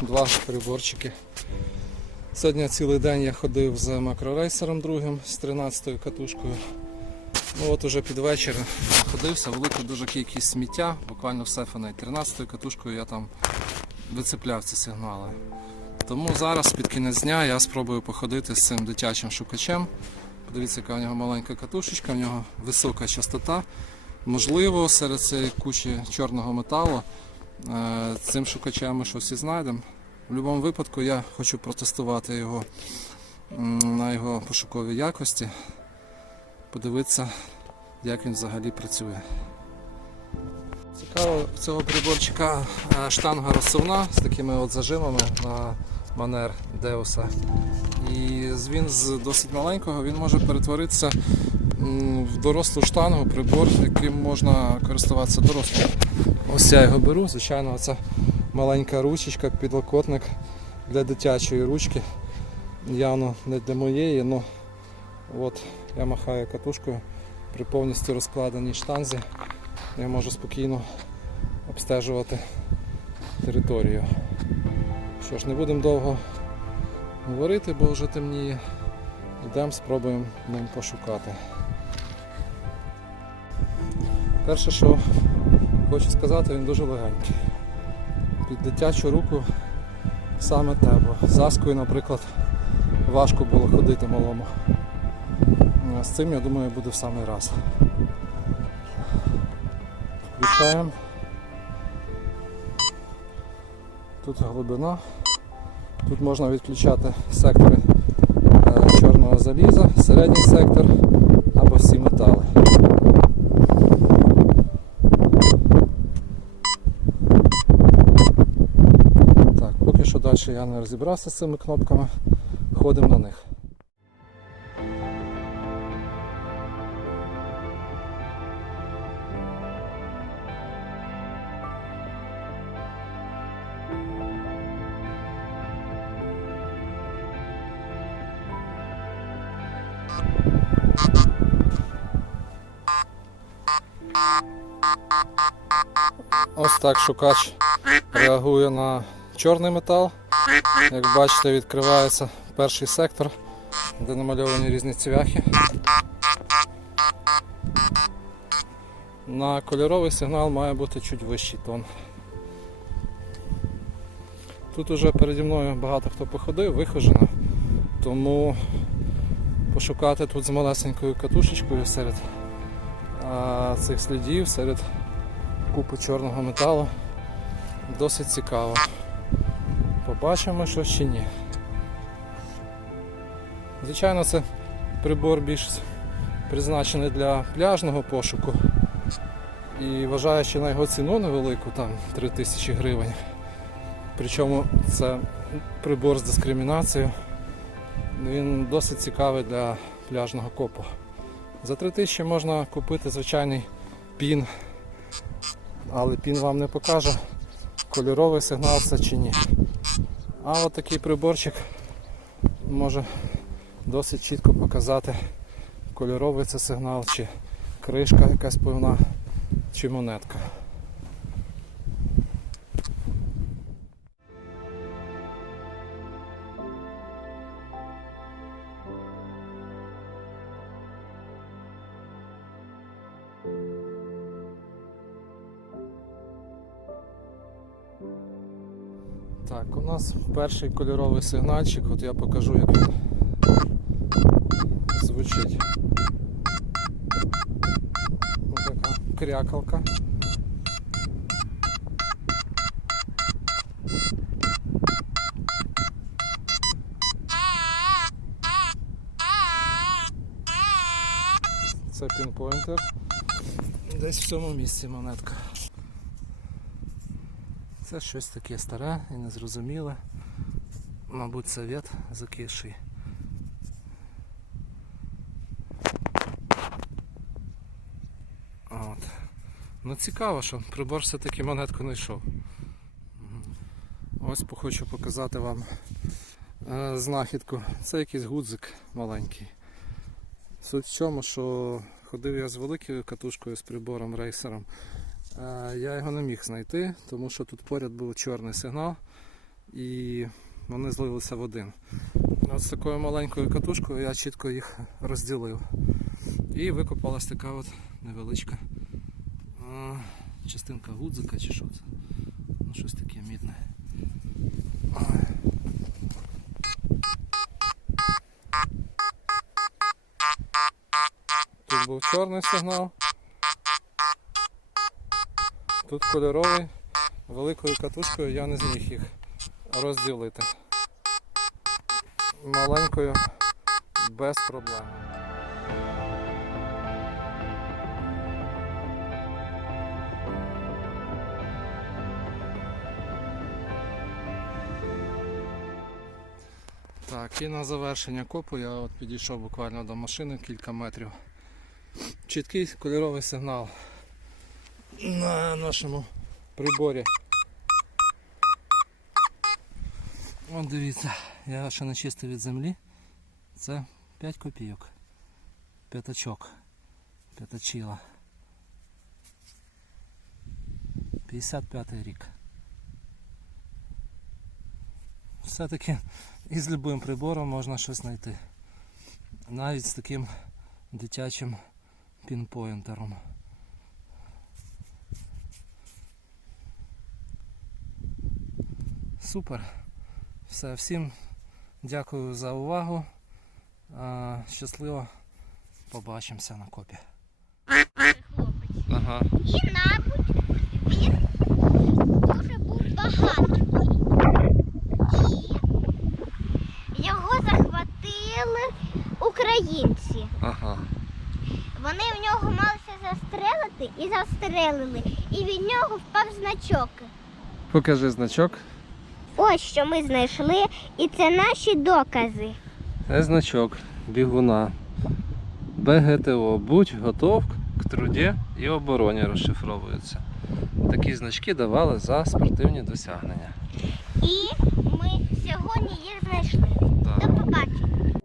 два приборчики. Сьогодні цілий день я ходив з макрорейсером другим з 13-ю катушкою. Ну от уже під вечір ходився, велика дуже кількість сміття, буквально все фонить. 13 катушкою я там вицепляв ці сигнали. Тому зараз під кінець дня я спробую походити з цим дитячим шукачем. Подивіться, яка в нього маленька катушечка, в нього висока частота. Можливо, серед цієї кучі чорного металу цим шукачем ми щось і знайдемо. В будь-якому випадку я хочу протестувати його на його пошукові якості, подивитися, як він взагалі працює. Цікаво, цього приборчика е, штанга розсувна з такими от зажимами на манер Деуса. І він з досить маленького він може перетворитися в дорослу штангу, прибор, яким можна користуватися дорослим. Ось я його беру, звичайно, це маленька ручечка, підлокотник для дитячої ручки. Явно не для моєї, але от я махаю катушкою при повністю розкладеній штанзі. Я можу спокійно обстежувати територію. Що ж, не будемо довго говорити, бо вже темніє. Йдемо, спробуємо ним пошукати. Перше, що хочу сказати, він дуже легенький. Під дитячу руку саме тебе. Заскою, наприклад, важко було ходити малому. А з цим, я думаю, буде в самий раз. Включаємо. Тут глибина. Тут можна відключати сектори е, чорного заліза, середній сектор або всі метали. Так, поки що далі я не розібрався з цими кнопками. Ходимо на них. Ось так шукач реагує на чорний метал. Як бачите, відкривається перший сектор, де намальовані різні цвяхи. На кольоровий сигнал має бути чуть вищий тон. Тут уже переді мною багато хто походив, вихожено, тому пошукати тут з малесенькою катушечкою серед а, цих слідів, серед купи чорного металу досить цікаво. Побачимо, що чи ні. Звичайно, це прибор більш призначений для пляжного пошуку. І вважаючи на його ціну невелику, там 3000 гривень. Причому це прибор з дискримінацією. Він досить цікавий для пляжного копу. За 3000 можна купити звичайний пін, але пін вам не покаже, кольоровий сигнал це чи ні. А от такий приборчик може досить чітко показати, кольоровий це сигнал, чи кришка якась повна, чи монетка. Так, у нас перший кольоровий сигнальчик, от я покажу, як він звучить. Ось така крякалка. Це пінпойнтер. Десь в цьому місці монетка. Це щось таке старе і незрозуміле. Мабуть, совет закисший. От. Ну цікаво, що прибор все-таки монетку знайшов. Ось хочу показати вам е, знахідку. Це якийсь гудзик маленький. Суть в чому, що ходив я з великою катушкою з прибором рейсером. Е, Я його не міг знайти, тому що тут поряд був чорний сигнал. і вони злилися в один. От з такою маленькою катушкою я чітко їх розділив. І викопалась така от невеличка частинка гудзика чи що це. Ну, щось таке мідне. Тут був чорний сигнал. Тут кольоровий. Великою катушкою я не зміг їх розділити. Маленькою без проблем. Так, і на завершення копу я от підійшов буквально до машини кілька метрів. Чіткий кольоровий сигнал на нашому приборі. От дивіться, я ще не чистив від землі. Це 5 копійок. П'ятачок. П'ятачіла. 55 рік. Все-таки із любим прибором можна щось знайти. Навіть з таким дитячим пінпоінтером. Супер. Все, всім дякую за увагу. А, Щасливо. Побачимося на копі. хлопець. Ага. І, мабуть, він дуже був багатий. І його захватили українці. Ага. Вони в нього малися застрелити і застрелили. І від нього впав значок. Покажи значок. Ось що ми знайшли, і це наші докази. Це значок бігуна. БГТО. Будь готов к труді і обороні розшифровується. Такі значки давали за спортивні досягнення. І ми сьогодні їх знайшли. До побачення.